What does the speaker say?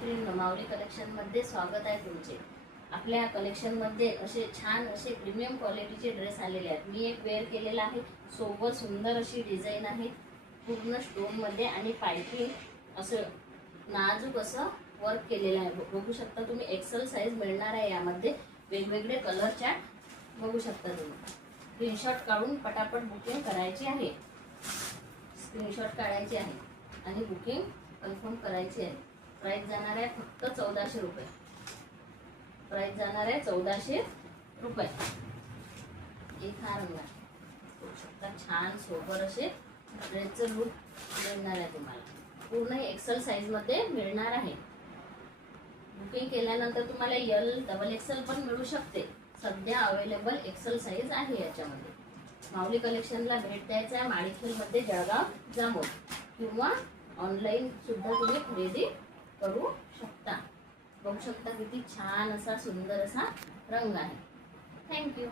मैत्रिणींनो, माऊली कलेक्शनमध्ये स्वागत आहे तुमचे। आपल्या कलेक्शनमध्ये असे छान असे प्रीमियम क्वालिटीचे ड्रेस आलेले आहेत। मी एक वेअर केलेला आहे, सोबर सुंदर अशी डिझाइन आहे, पूर्ण स्टोनमध्ये आणि पाइपिंग असं नाजूक असं वर्क केलेलं आहे। बघू शकता तुम्ही, एक्सेल साइज मिळणार आहे यामध्ये। वेगवेगळे कलर चार्ट बघू शकता तुम्ही। स्क्रीनशॉट काढून पटापट बुकिंग करायची आहे, स्क्रीनशॉट काढायचे आहे आणि बुकिंग कन्फर्म करायची आहे। प्राइस जाणार आहे फक्त 1400 रुपये। प्राइस जाणार आहे 1400 रुपये। एक हा रंग आहे, बघू शकता छान सोबर असे ड्रेसचं लुक मिळणार आहे तुम्हाला। पूर्ण एक्सेल साइज मध्ये मिळणार आहे। बुकिंग केल्यानंतर तुम्हाला एल डबल एक्सेल पण मिळू शकते। सध्या अवेलेबल एक्सेल साइज आहे याच्यामध्ये। माऊली कलेक्शनला भेट द्यायचं आहे माळीखेलमध्ये, जळगाव जामोद, किंवा ऑनलाईन सुद्धा तुम्ही खरेदी करू शकता। बघू शकता किती छान असा सुंदर असा रंग आहे। थँक्यू।